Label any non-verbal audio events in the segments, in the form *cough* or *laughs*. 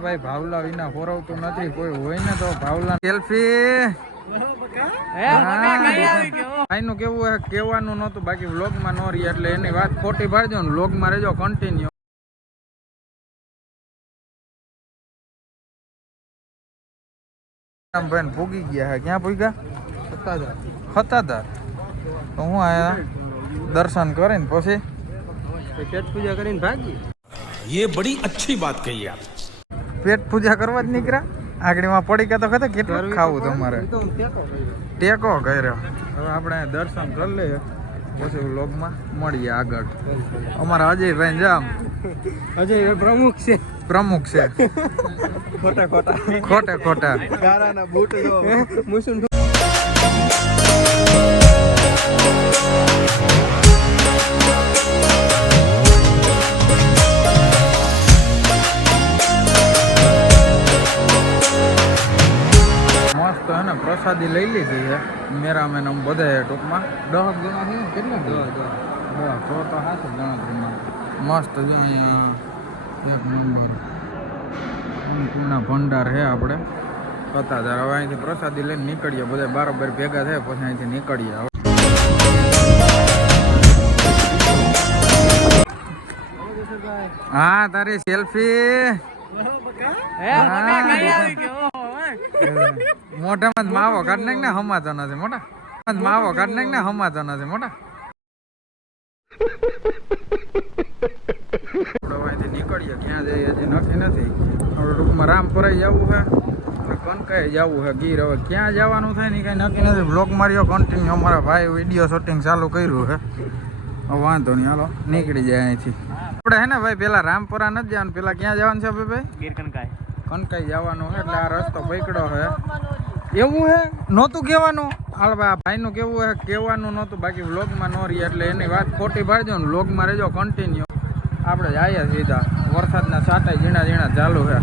ભાઈ ભાવલા વિના હોરવતું નથી કોઈ હોય ને તો ભાવલા સેલ્ફી ભાઈ નું કેવું હે કેવાનું નહોતું બાકી વ્લોગ માં નો રહી એટલે એની વાત ખોટી પાડજો ને વ્લોગ માં રહેજો કન્ટિન્યુ ભાઈ ભૂગી ગયા હે ક્યાં ભૂગ્યા ખતાદાર તો હું આયા દર્શન કરીને પછી પેટ પૂજા કરીને ભાગી ये बड़ी अच्छी बात कही आप પેટ પૂજા કરવા જ નીકળ્યા. આગળમાં પડી ગયા તો ખતે કેટલું ખાવું તમારે? ટેકો કર્યો. હવે આપણે દર્શન કરી લઈએ. પછી વ્લોગમાં મળીએ આગળ. અમારા અજયભાઈ જામ. અજય પ્રમુખ છે. પ્રમુખ છે. ખોટા ખોટા. ખોટે ખોટા. બૂટ *laughs* પ્રસાદી લઈ લીધી છે. મેરામેન આમ બધા ટૂંકમાં. દસ જણા છે કેટલા દસ દસ તો તો હાથ ગણતરીમાં મસ્ત છે અહીંયા એક નંબર. અન્નપૂર્ણા ભંડાર છે આપણે. કતાધાર હવે અહીંથી પ્રસાદી લઈને નીકળીએ. બધા બારોબાર ભેગા થાય પછી અહીંથી નીકળીએ હવે. હા તારી સેલ્ફી. મોઢામાં જ માવો કાઢ નાખ ને હમાતો નથી મોટા. માવો કાઢ નાખ ને હમાતો નથી મોટા. નીકળીએ, ક્યાં જઈએ હજી નથી આપણે ટૂંકમાં રામપુરા જવું છે અને કનકાઈ જવું છે, ગીર. હવે ક્યાં જવાનું થાય ને કાંઈ નક્કી નથી. બ્લોક માર્યો કન્ટિન્યુ અમારા ભાઈ વીડિયો શૂટિંગ ચાલુ કર્યું છે. વાંધો નહીં, હાલો, નીકળી જાય અહીંથી. આપણે હે ભાઈ, પેલા રામપુરા નથી જવાનું, પેલા ક્યાં જવાનું છે કનકાઈ જવાનું છે એટલે આ રસ્તો પકડ્યો છે એવું હે? નહોતું કહેવાનું? હાલ ભાઈ ભાઈનું કેવું હે? કહેવાનું નહોતું. બાકી વ્લોગમાં ન રહી, એટલે એની વાત ખોટી પાડજો ને વ્લોગમાં રહેજો કન્ટિન્યુ આપણે જઈએ સીધા. વરસાદના સાટા ઝીણા ઝીણા ચાલુ છે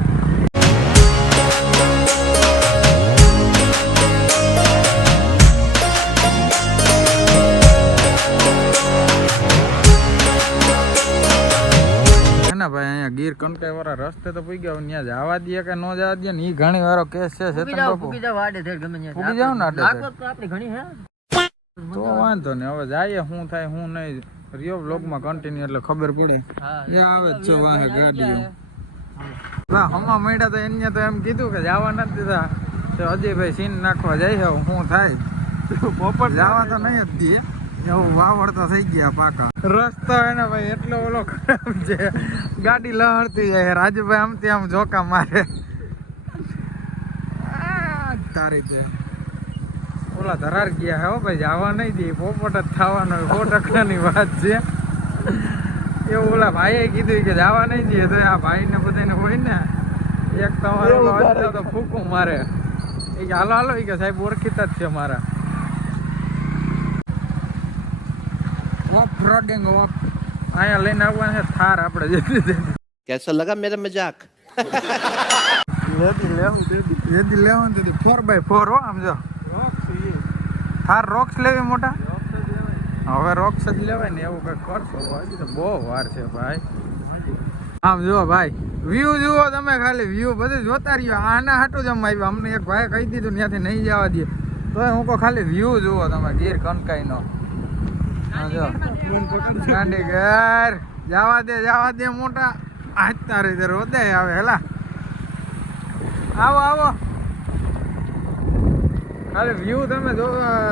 ગીર વાળા રસ્તે તો પૂગી ગયો ત્યાં જવા દે કે ન જવા દે ને ઈ ઘણી વારો કેસ છે ચેતન બાપુ. પૂગી જાવ આડે થઈ ગમે ત્યાં. પૂગી જાવ ને આડે લાગત તો આપણી ઘણી હે તો વાંધો નહીં હવે જાય શું થાય શું નહીં. રિયો બ્લોગમાં કન્ટિન્યુ એટલે ખબર પડે. હા. એ આવે છે વાહે ગાડીઓ. ના હમા મળ્યા તો એને તો એમ કીધું કે જવા નથી દીધા. તો અજયભાઈ સીન નાખવા જાય હું શું થાય પોપટ જવા તો નહીં જ દે એવું વાવડતા થઈ ગયા પાકા. રસ્તો એને ભાઈ એટલો ઓલો ખરાબ છે. ગાડી લહરતી જાય રાજુભાઈ આમ આમ જોકા મારે. આ તારી છે ઓલા ધરાર ગયા હે હો ભાઈ જવા નહીં દે. પોપટ જ થવાનો હોય, સો ટકાની વાત છે. એવું ઓલા ભાઈએ કીધું કે જવા નહીં દે. તો આ ભાઈને બધાને હોય ને એક તમારો તો ફૂકું મારે. એ કે હાલો હાલો. એ કે સાહેબ ઓળખીતા જ છે મારા. ઓફ રોડિંગ ઓફ અહીંયા લઈને આવવાના છે થાર આપણે જતી કેસા લગા મેરા મજાક? લેતી લેવું લેતી લેવાનું તેથી ફોર બાય ફોર હો આમ જો. થાર રોક્સ લેવી મોટા? હવે રોક્સ જ લેવાય ને એવું કંઈક કરશો. તો બહુ વાર છે ભાઈ. આમ જુઓ ભાઈ વ્યૂ જુઓ તમે ખાલી વ્યૂ બધું જોતા રહ્યો. આના હાટું જ અમે આવ્યું. અમને એક ભાઈ કહી દીધું ત્યાંથી નહીં જવા દે. તો હું કહું ખાલી વ્યૂ જુઓ તમે ગીર કનકાઈ નો ગાંડી ઘર જવા દે જવા દે મોટા. આજ તારે તે આવે, હેલા. આવો આવો. ખાલી વ્યૂ તમે જો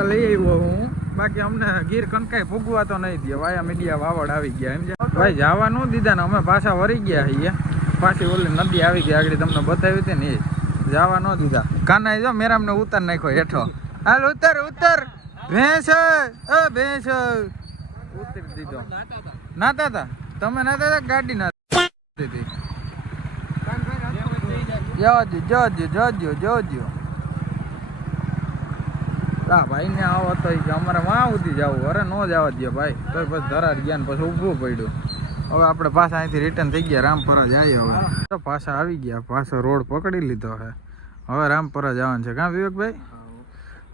લઈ હું. બાકી અમને ગીર કનકાઈ ફૂગવા તો નહીં દે. વાયા મીડિયા વાવડ આવી ગયા, એમ ભાઈ, જવા ન દીધા ને અમે પાછા વરી ગયા છીએ. પાછી ઓલી નદી આવી ગઈ, આગળ તમને બતાવી હતી ને જવા ન દીધા. કાના જો મેરામને ઉતાર નાખ્યો હેઠો હાલ ઉતર ઉતર. ભેંસ? અ ભેંસ. ઉતરી દીધો નાતા હતા તમે નાતા હતા ગાડી ના દીધી જોજો જોજો જોજો જોજો. આ ભાઈ ને આવો તો અમારે વાં સુધી જવું. અરે ન જવા દે ભાઈ. તો પછી ધરાર ગયા ને પછી ઊભું પડ્યું. હવે આપણે પાછા અહીંથી રિટર્ન થઈ ગયા. રામપરા જઈએ હવે. પાછા આવી ગયા. પાછો રોડ પકડી લીધો હે હવે રામપરા જવાનું છે. કાં વિવેકભાઈ?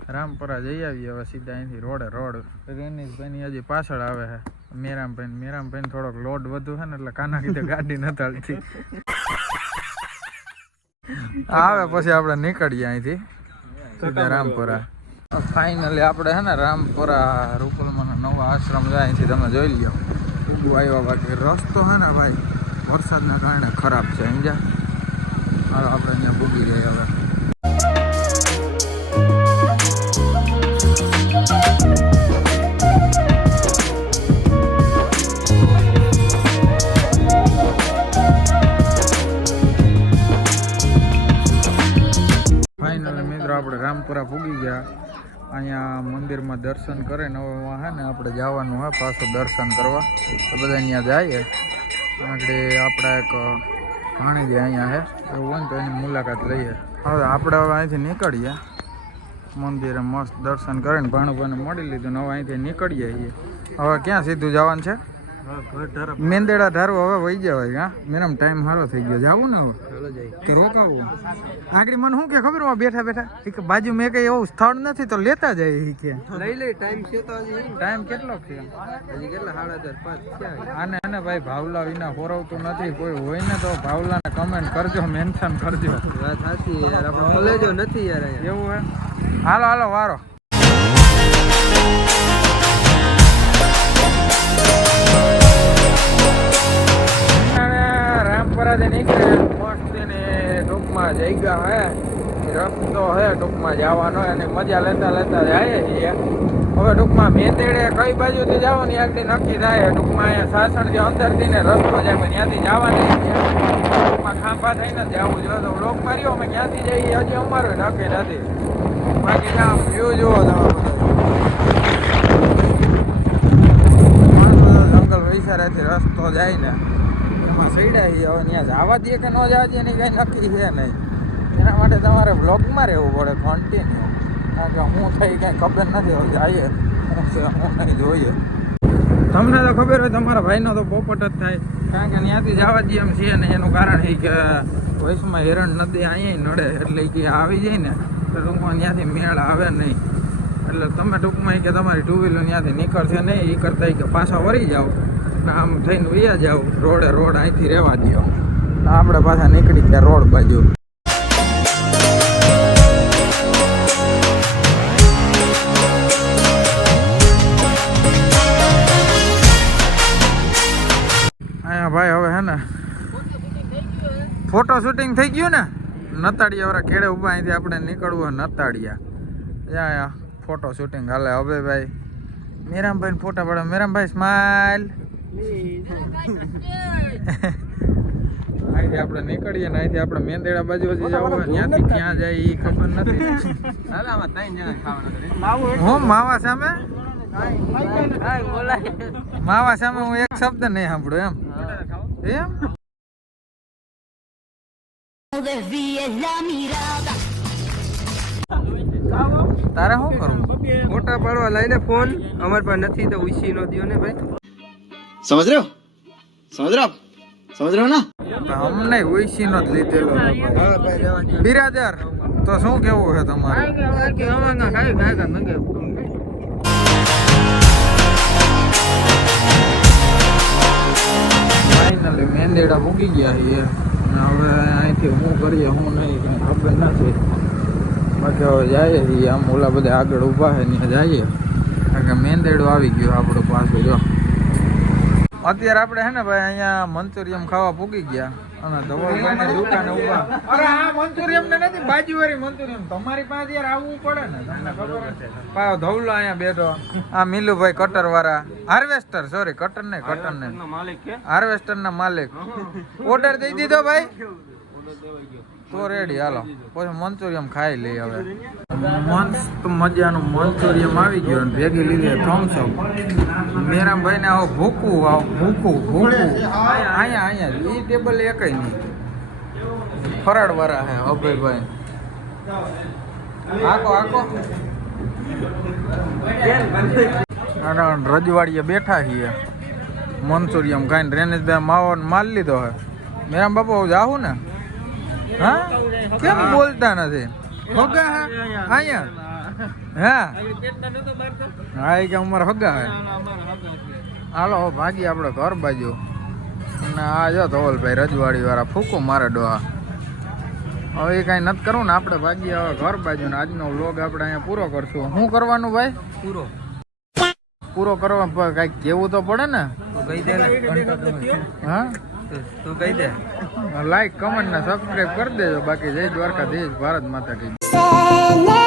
રામપરા જઈ આવીએ હવે સીધા અહીંથી રોડે રોડ. રેનીશભાઈની હજી પાછળ આવે છે મેરામભાઈ મેરામભાઈ થોડોક લોડ વધુ છે ને એટલે કાના કીધે ગાડી હાલતી આવે પછી આપણે નીકળીએ અહીંથી. સીધા રામપુરા. ફાઇનલી આપણે છે ને રામપુરા રૂપલમાં નવા આશ્રમ જાય અહીંથી તમે જોઈ લ્યો. આવ્યા બાકી રસ્તો હે ને ભાઈ, વરસાદના કારણે ખરાબ છે, સમજ્યા? હાલો, આપણે અહીંયા ભૂગી જઈએ હવે. ફાઇનલી મિત્રો આપણે રામપુરા પૂગી ગયા. અહીંયા મંદિરમાં દર્શન કરીને હવે હે ને આપણે જવાનું હોય પાછું દર્શન કરવા. તો બધા અહીંયા જઈએ આગળ આપણા એક ભાણીજી અહીંયા છે એવું હોય ને તો એની મુલાકાત લઈએ. હવે આપણે હવે અહીંથી નીકળીએ. મંદિરે મસ્ત દર્શન કરીને ભાણુભાઈને મળી લીધું ને હવે અહીંથી નીકળીએ છીએ. હવે ક્યાં સીધું જવાનું છે? મેંદેડા ધારો હવે વહી જવાય હા? મેડમ ટાઈમ સારો થઈ ગયો. જાવું ને હવે? કે રોકાવું. આગળ મને શું કે ખબર હોય? બેઠા બેઠા. એક કે બાજુ મેં કઈ એવું સ્થળ નથી તો લેતા જાય કે. લઈ લઈ ટાઈમ છે તો ટાઈમ કેટલો છે? હજી કેટલા? સાડા પાંચ આને આને ભાઈ ભાવલા વિના હોરવતું નથી. કોઈ હોય ને તો ભાવલાને કમેન્ટ કરજો મેન્શન કરજો. વાત સાચી યાર. આપણે કોલેજો નથી યાર એવું હે હાલો હાલો વારો. રામપરાથી નીકળે, મસ્તી ને ટૂંકમાં ગયા હે. રસ્તો હે, ટૂંકમાં જવાનો અને મજા લેતા લેતા જાય છીએ હવે ટૂંકમાં મેંદેડે કઈ બાજુથી જવાની આગળ નક્કી થાય. ટૂંકમાં અહીંયા સાસણ જે અંદરથી ને રસ્તો જાય પણ ત્યાંથી જવાની ટૂંકમાં ખાંભા થઈને જવું જોઈએ તો લોક માર્યો, અમે ક્યાંથી જઈએ? હજી અમારું નક્કી નથી. બાકી આમ વ્યૂ જુઓ તમે જંગલ વૈસારાથી રસ્તો જાય ને એમાં સૈડા છીએ હવે ત્યાં જવા દે કે ન જવા દે એની કંઈ નક્કી છે નહીં. એના માટે તમારે બ્લોગમાં રહેવું પડે કોન્ટિન્યુ કારણ કે હું થઈ કંઈ ખબર નથી હવે જઈએ હું છે નહીં જોઈએ. તમને તો ખબર હોય તમારા ભાઈનો તો પોપટ જ થાય. કારણ કે ત્યાંથી જવા દે એમ છીએ ને એનું કારણ એ કે વયસમાં હેરણ નદી અહીંયા નડે. એટલે કે આવી જાય ને તો ટૂંકમાં ત્યાંથી મેળ આવે નહીં. એટલે તમે ટૂંકમાં કે તમારી ટુ વ્હીલર ત્યાંથી નીકળશે નહીં. એ કરતા કે પાછા વળી જાઓ. આમ થઈને વૈયા જાવ રોડે રોડ અહીંથી રહેવા દો આપણે પાછા નીકળી ગયા રોડ બાજુ. અહીંયા ભાઈ હવે હે ને ફોટો શૂટિંગ થઈ ગયું ને? નતાડિયા વાળા ખેડે ઊભા, અહીંથી આપણે નીકળવું નતાડિયા. યા ફોટો શૂટિંગ હાલે. હવે ભાઈ મેરામભાઈ ફોટા પડે. મેરામભાઈ સ્માઈલ અહીંથી *laughs* *laughs* આપણે નીકળીએ ને અહીંથી આપણે મેંદેડા બાજુ હજી જવું હોય. ત્યાંથી ક્યાં જાય એ ખબર નથી. *laughs* હાલ આમાં ત્રણ જણા ખાવાના હું માવા સામે? માવા સામે હું એક શબ્દ નહીં સાંભળું એમ. એમ? desvíes la mirada. તારે શું કરું મોટા પાડવા લઈને ફોન. અમારી પાસે નથી તો ઉછી નો દયો ને ભાઈ. समझ रहे हो समझ रहे हो आप समझ रहे हो ना તો અમને ઉઈસીનો જ લીધેલો છે ભાઈ. હા ભાઈ રહેવા દયો બિરાદર તો શું કેવું છે તમારે કે અમારા કાંઈ કાંઈ કાંઈ મંગે ફાઇનલી મેંદેડા મૂકી ગયા છીએ અને હવે અહીંથી શું કરીએ શું નહીં કંઈ ખબર નથી બાકી હવે જઈએ છીએ આમ ઓલા બધા આગળ ઊભા છે ત્યાં જઈએ કારણ કે મેંદેડું આવી ગયું આપણું પાછું જો અત્યારે આપણે હે ને ભાઈ અહીંયા મંચુરિયમ ખાવા પૂગી ગયા. અને ધવલભાઈની દુકાને ઊભા અરે આ મંચુરિયમ ને નથી બાજુવાળી મંચુરિયમ. તમારી પાસે યાર આવવું પડે ને તમને ખબર છે. પાયો ધવલો અહીંયા બેઠો. આ મિલુભાઈ કટર વાળા હાર્વેસ્ટર સોરી કટર નહીં કટર કે? હાર્વેસ્ટર ના માલિક ઓર્ડર દઈ દીધો ભાઈ? તો રેડી હાલો. પછી મંચુરિયમ ખાઈ લઈ હવે. મસ્ત મજાનું મંચુરિયમ આવી ગયું અને ભેગી લીધી થમ્સઅપ મેરામભાઈ ને આવો ભૂકું આવો ભૂકું ભૂકું. અહીંયા અહીંયા એ ટેબલ એકય નહીં. ફરાડ વાળા હે અભયભાઈ. આખો આખો રજવાડીએ બેઠા છીએ. મંચુરિયમ ખાઈને રેનેશભાઈ માવો માલ લીધો હે. મેરામ બાપુ જાહું ને? હા? કેમ બોલતા નથી? હોગા હા? અહીંયા? હા. હા એ કે અમારે હોગા હે. હાલો ભાગી આપણે ઘર બાજુ. અને આ જો ધોવલભાઈ રજવાડી ફૂકો મારે ડોહા. હવે કાંઈ નથી કરવું ને આપણે ભાગી ઘર બાજુ ને આજનો લોગ આપણે અહીંયા પૂરો કરશું. શું કરવાનું ભાઈ? પૂરો. પૂરો કરવા કાંઈક કેવું તો પડે ને. હા? તું કહી દે. લાઈક કમેન્ટ ને સબસ્ક્રાઇબ કરી દેજો. બાકી જય દ્વારકાધીશ ભારત માતા કઈ